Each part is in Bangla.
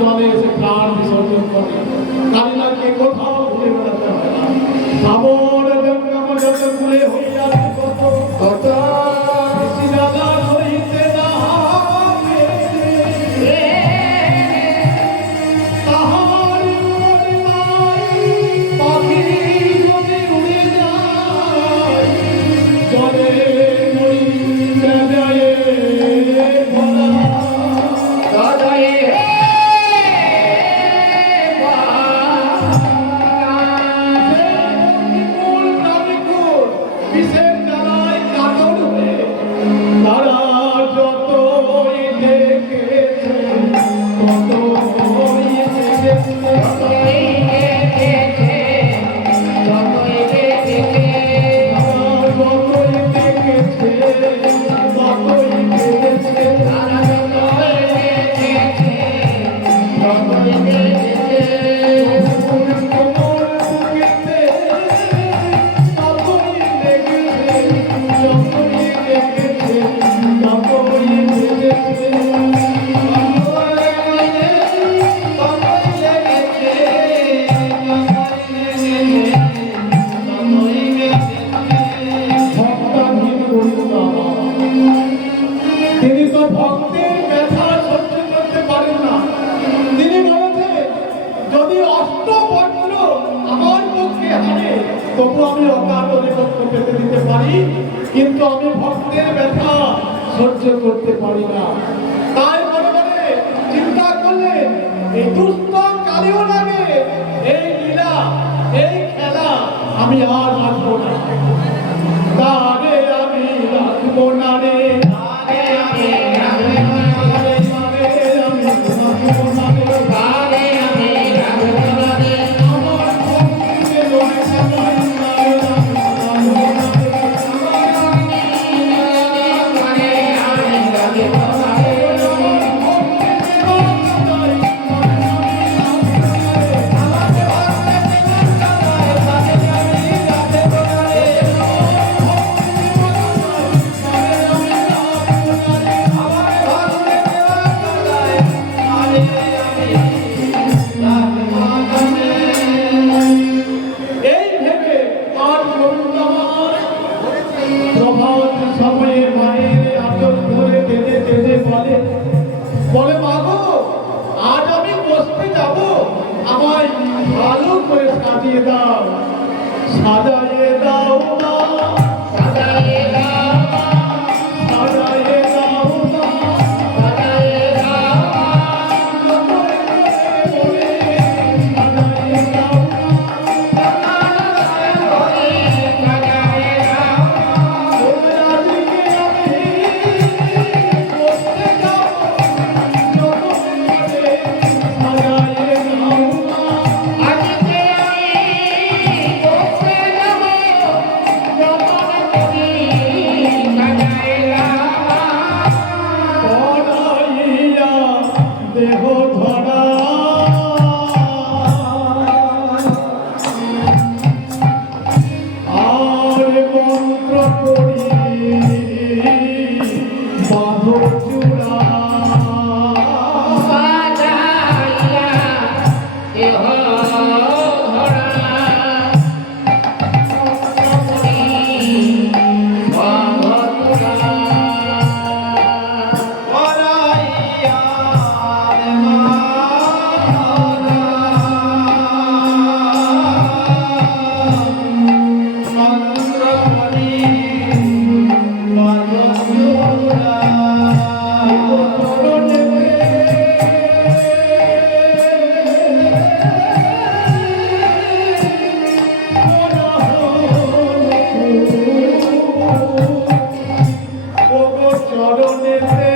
জলে এসে প্রাণ বিসর্জন করে কালিনাকে কোথাও ভুলে বেড়াতে হয় না। ভাবর যত ভুলে হইয়া কত জানা হইতে না পাখি যদি উড়ে যায় জলে তবু আমি অকাতরে কষ্ট পেতে দিতে পারি, কিন্তু আমি ভক্তের ব্যথা সহ্য করতে পারি না। তাই মনে মনে চিন্তা করলে এই দুষ্ট কালেও লাগে এই লীলা এই খেলা আমি আর রাখবো না। তারে আমি রাখবো না রে, তারে আমি রাখবো না রে, তারে আমি রাখবো না রে, তারে আমি রাখবো না রে। আমার ভক্তিতে লড়ে সবাই সাজিয়ে দাও, সাজাইয়ে দাও মা, সাজাইয়ে দাও মা, সাজাইয়ে দাও মা, সাজাইয়ে দাও মা, যতই করে সাজাইয়ে দাও মা, সাজাইয়ে দাও মা, ওরে আজকে আমি করতে যাবো, যতই করে সাজাইয়ে দাও মা, আজকে আমি করতে যাবো, যতই করে সাজাইয়ে দাও মা, পড়াইয়া দেহ ধরা আর মন্ত্র পড়ি বাঁধো চূড়া, সাজাইয়া দেহ ধরা বাঁধো চূড়া, পড়াইয়া চরণেতে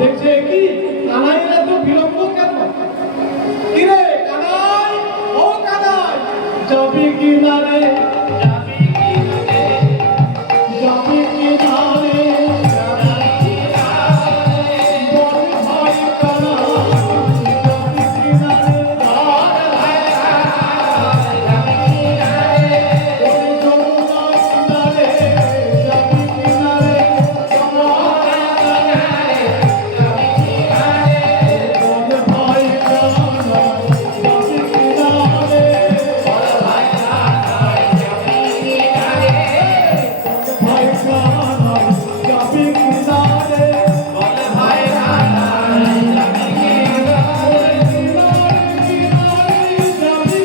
দেখছে কি কানাইরা তো বিলম্ব কেন? কিরে কানাই, ও কানাই, যাবি কিনারে, যাবি কিনারে, যাবি কিনারে, বল ভাই কানাই, যাবি কিনারে, বল ভাই কানাই, যাবি কিনারে, ওই যমুনা কিনারে, যাবি কিনারে, যমুনা কিনারে, যাবি কিনারে, বল ভাই কানাই, যাবি কিনারে, বল ভাই কানাই, যাবি কিনারে, ভাই কানাই, যাবি কিনারে, বল ভাই কানাই, যাবি কিনারে, কিনারে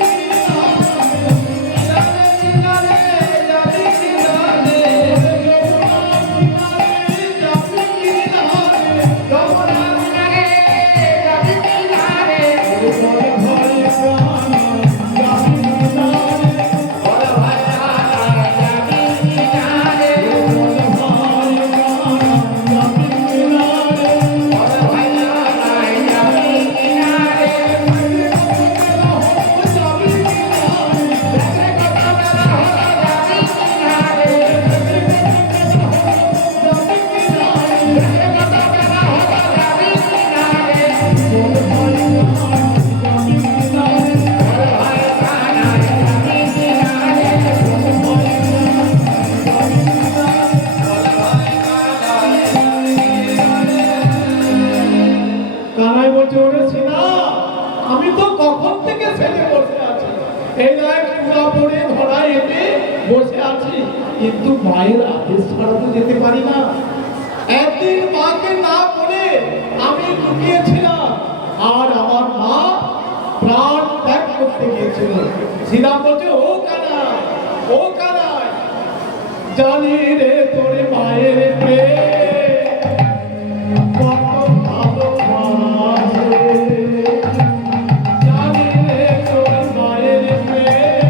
যাবি কিনারে, যাবি কিনারে, যমুনা কিনারে, যমুনা কিনারে, যাবি কিনারে, বল ভাই কানাই, যাবি কিনারে, বল ভাই কানাই, যাবি কিনারে, বল ভাই কানাই, যাবি কিনারে, বল ভাই কানাই, যাবি কিনারে, যাবি কানাই বলছে ওরে সিনা, আমি তো কখন থেকে ছেলে বসে আছি, এই নয় চূড়া পড়ে ধরা এতে বসে আছি, কিন্তু মায়ের আদেশ ছাড়া তো যেতে পারি না। একদিন মাকে না বলে আমি লুকিয়েছিলাম, আর আমার মা প্রাণ ত্যাগ করতে গিয়েছিল। সিনা বলছে ও কানাই, ও কানাই, জানি রে তোর মায়ের প্রেম কত ভালোবাসে, জানি রে তোর মায়ের প্রেম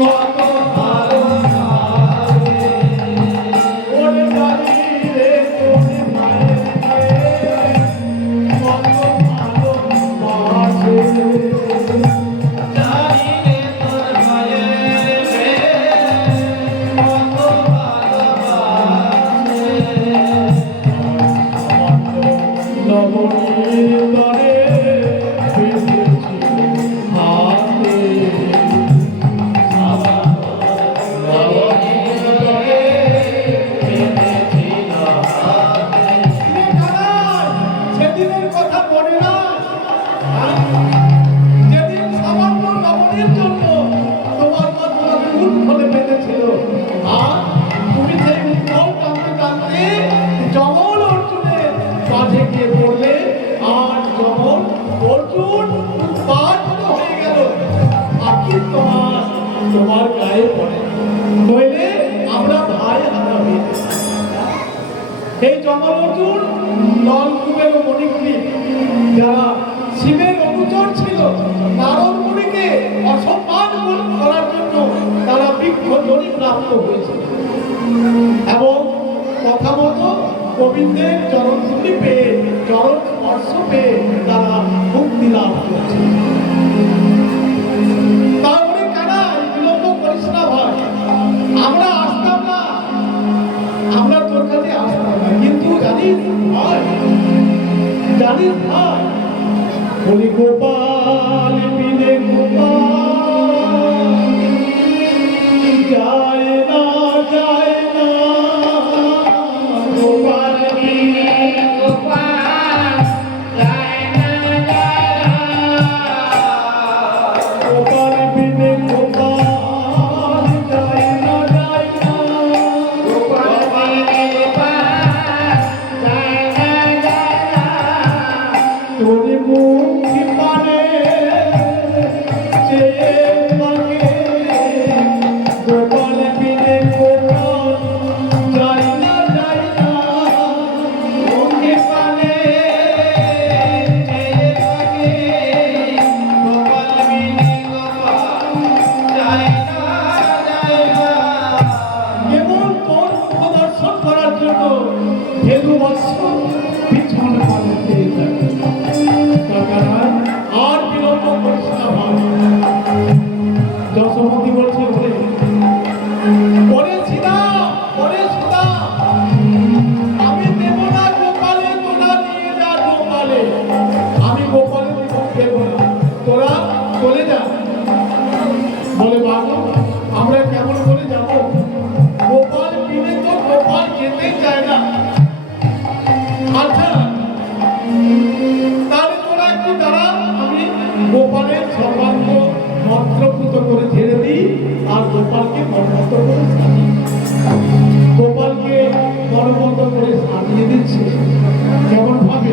কত ভালোবাসে, ওরে জানি রে তোর মায়ের প্রেম কত ভালোবাসে, জানি রে তোর মায়ের প্রেম কত ভালোবাসে, নবনীর তরে বেঁধেছি হাতে, নবনীর তরে বেঁধেছি হাতে। সেদিনের কথা মনে না? যেদিন সামান্য নবনীর জন্য তোমার মা তোমাকে উৎফলে বেঁধেছিল, আর তুমি সেই উৎফল টানতে টানতে জমল অর্জুনের মাঝে গিয়ে পড়লে, আর যখন অর্জুন উৎপাটিত হয়ে গেল, আপনি তোমার গায়ে পড়ে, নইলে আমরা ভাই হারা হয়ে যেতাম। এই যমল অর্জুন নলকূপের মণিগুলি যারা শিবের অনুচর ছিল, নারদ মুনিকে অসম্মান করার জন্য তারা বৃক্ষজনি প্রাপ্ত হয়েছিল, এবং কথা মতো গোবিন্দের চরণ দুটি পেয়ে, চরণ স্পর্শ পেয়ে তারা মুক্তি লাভ করছে। তারপরে কানাই বিলম্ব করিস না ভাই, আমরা আসতাম না, আমরা তোর কাছে আসতাম না, কিন্তু জানিস ভাই, জানিস ভাই, বলি গোপাল বিনে গোপাল যায় না, যায় না, গোপাল বিনে গোপাল যায় না, যায় না, গোপাল বিনে গোপাল যায় না, যায় না, গোপাল বিনে গোপাল যায় না, যায় না, তোর মুখি পানে চেয়ে থাকে গোপাল আচ্ছা, তাহলে তোরা একটু দাঁড়া, আমি গোপালের সর্বাঙ্গ মন্ত্রপুত করে ঝেড়ে দিই আর গোপালকে মর্মত করে সাজিয়ে গোপালকে মর্মত করে সাজিয়ে দিচ্ছে কেমন ভাবে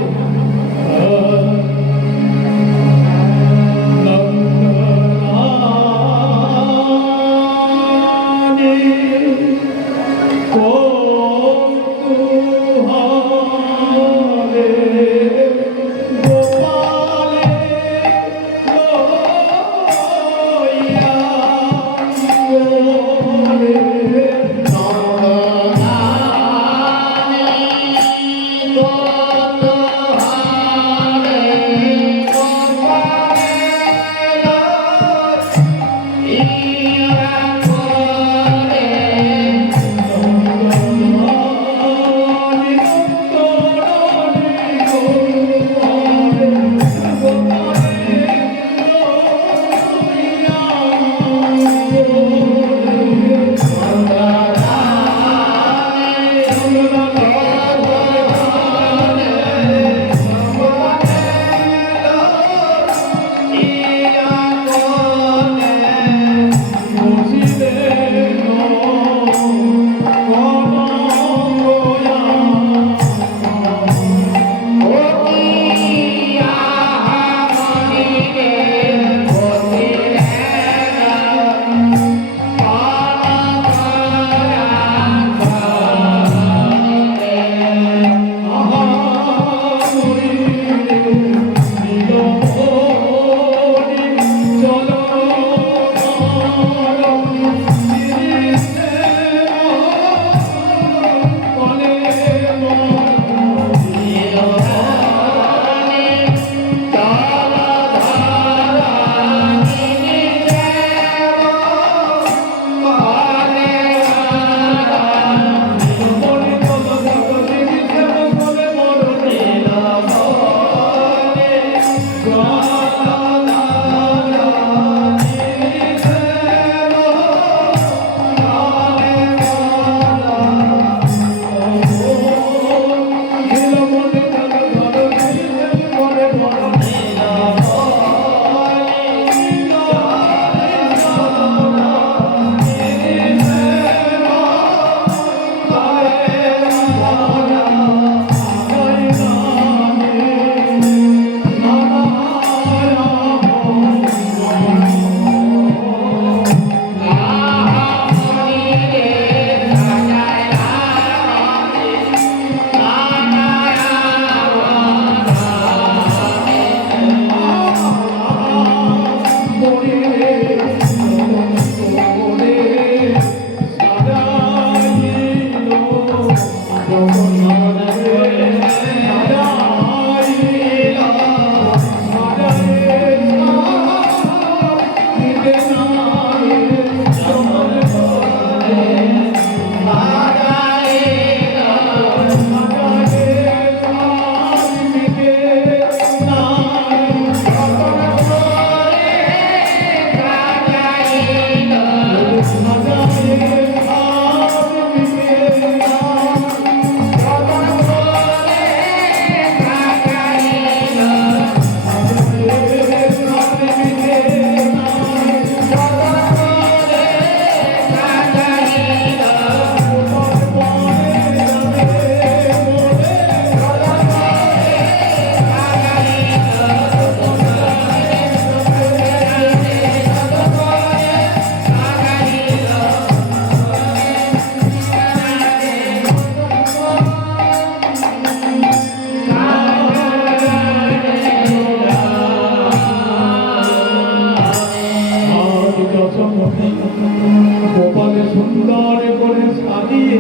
গোপালে সুন্দর করে সাজিয়ে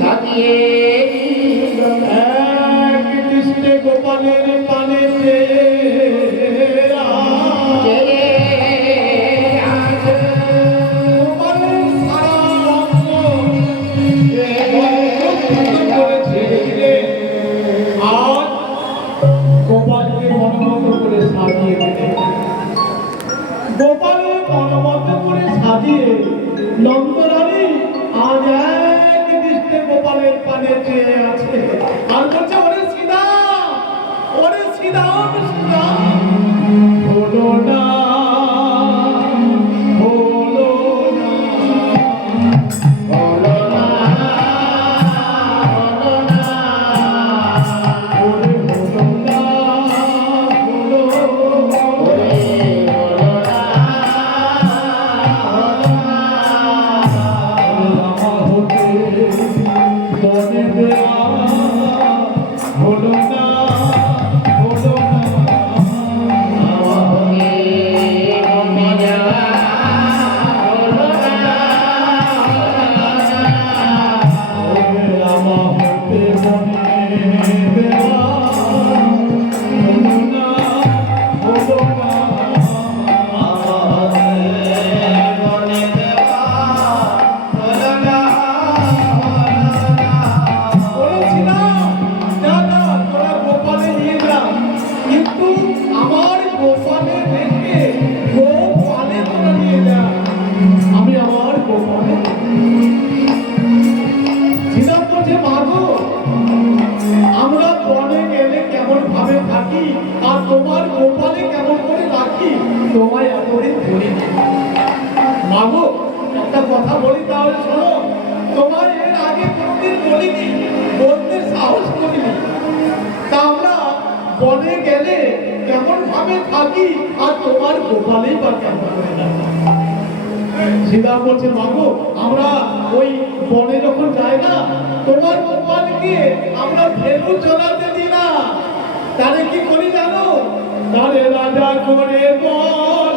সাজিয়ে এক দৃষ্টে গোপালের পানে গোপালকে মনোমত করে সাজিয়ে দিলেন। গোপালের মনোমত করে সাজিয়ে নন্দরানী আজ এক দৃষ্টে গোপালের পানে চেয়ে আছে আর বলছে, ওরে সীতা না বলো না তোমার গোপালে কেমন করে রাখি তোমায় এতদিন ধরে মাগো একটা কথা বলি তাহলে শোনো তোমার এর আগে কোনোদিন বলিনি বলতে সাহস করিনি তা আমরা বনে গেলে কেমন ভাবে থাকি আর তোমার গোপালেই বা কেমন করে রাখি সীতা বলছে মাগো আমরা ওই বনে যখন যাই না তোমার গোপালকে আমরা ধেনু চলাতে দিই না তারে কি করি জানো তারে রাজা করে বল